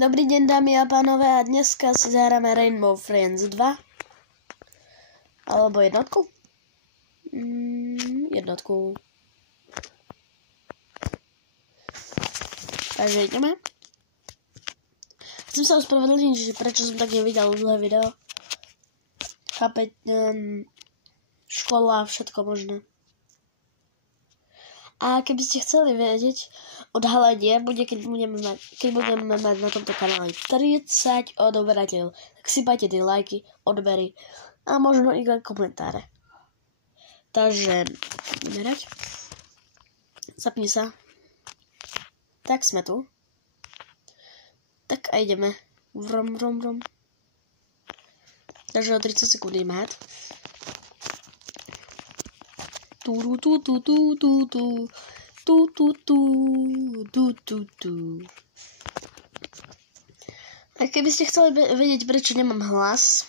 Dobrý deň, dámy a pánové, a dneska si zahráme Rainbow Friends 2. Alebo jednotku? Jednotku. Takže ideme. Chcem sa ospravedlniť, že prečo som tak nevidel dlhé video. Chápeť, škola, všetko možné. A keby ste chceli vedieť, odhalenie bude, keď budeme mať na tomto kanáli 30 odoberateľov. Tak sypajte tie lajky, odbery a možno i komentáre. Takže, ideme hrať. Zapni sa. Tak sme tu. Tak a ideme. Vrom. Takže o 30 sekúnd ideme hrať. A keby ste chceli vedieť, prečo nemám hlas,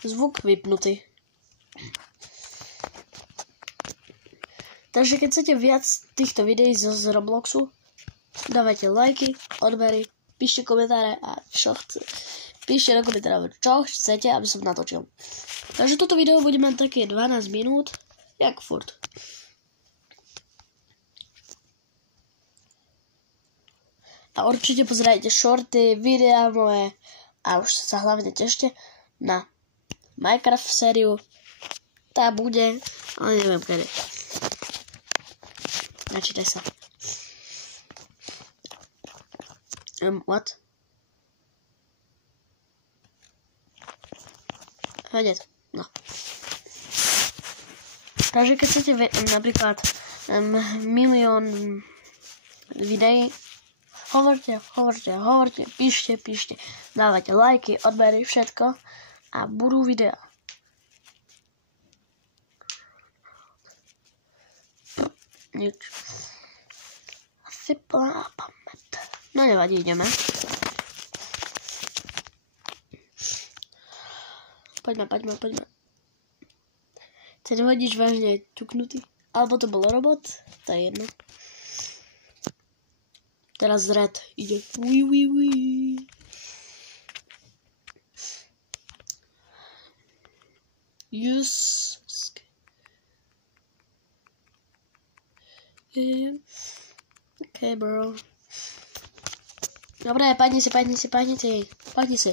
zvuk vypnutý. Takže keď chcete viac týchto videí z Robloxu, dávajte lajky, odbery, píšte komentáre a čo chcete. Píšte do komentárov, čo chcete, aby som natočil. Takže toto video bude mať také 12 minút, jak furt. A určite pozerajte shorty, videá moje a už sa hlavne tešte na Minecraft sériu. Tá bude, ale neviem kedy. Načítaj sa. What? Vedieť. No. Takže keď chcete napríklad milión videí, hovorte, píšte, dávajte lajky, odbery, všetko a budú videá. Nič. Asi plná pamäť. No nevadí, ideme. Poďme. Ten vodič vážne ťuknutý. Alebo to bol robot? To je jedno. Teraz Red ide. Ui. Okay, bro. Dobre, padni si.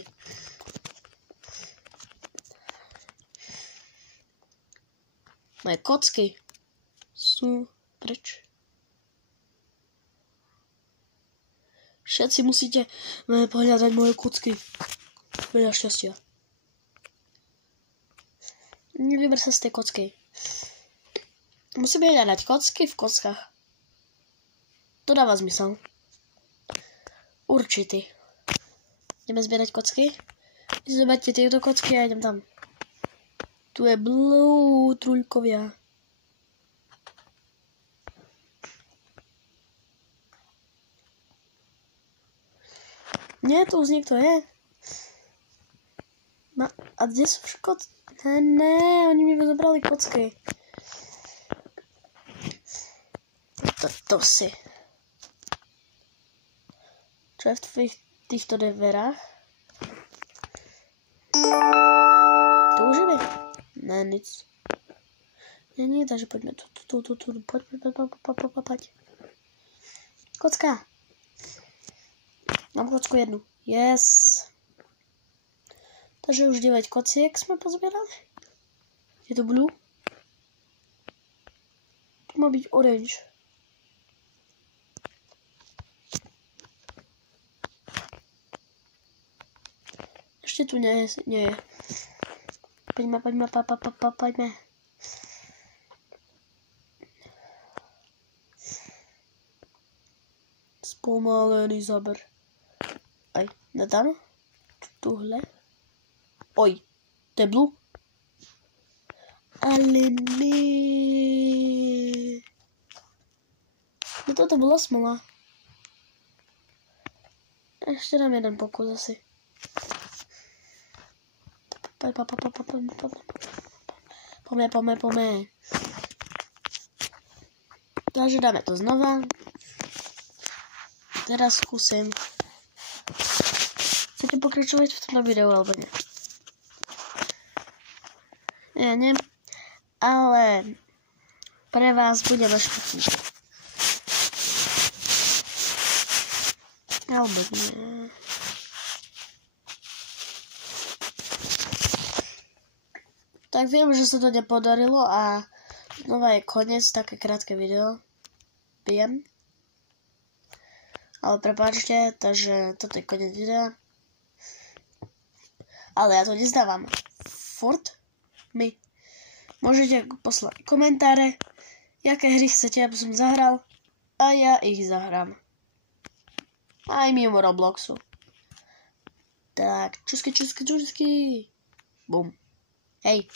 Moje kocky sú preč. Všetci musíte pohľadať moje kocky. Veľa šťastia. Nevyber sa z tej kocky. Musíme hľadať kocky v kockách. To dáva zmysel. Určitý. Ideme zbierať kocky. Zobaďte tieto kocky a idem tam. Tu je blue truľkovia. Nie, tu už niekto je. No, a kde sú kocky? Ne, oni mi zobrali kocky. To si. Čo je v týchto dverách? Tu už je? Ne, nic. Nie, takže poďme tu. Poď. Kocka. Mám kocku jednu. Yes. Takže už 9 kociek sme pozbierali. Je to blue? Tu má byť orange. Ešte tu nie je. Poďme. Spomalený záber. Aj, tam? Tuhle. Oj, to je blue. Ale ne. No toto bola smola. Ešte dám jeden pokus asi. Poďme. Takže dáme to znova. Teraz skúsim. Chcete pokračovať v tomto videu, alebo nie? Ja nie. Ale pre vás budem až chutný. Alebo nie. Tak viem, že sa to nepodarilo a znova je koniec, také krátke video. Viem. Ale prepáčte, takže toto je koniec videa. Ale ja to nezdávam. Furt mi môžete poslať komentáre, jaké hry chcete, aby som zahral a ja ich zahrám. Aj mimo Robloxu. Tak, čusky. Bum. Hej.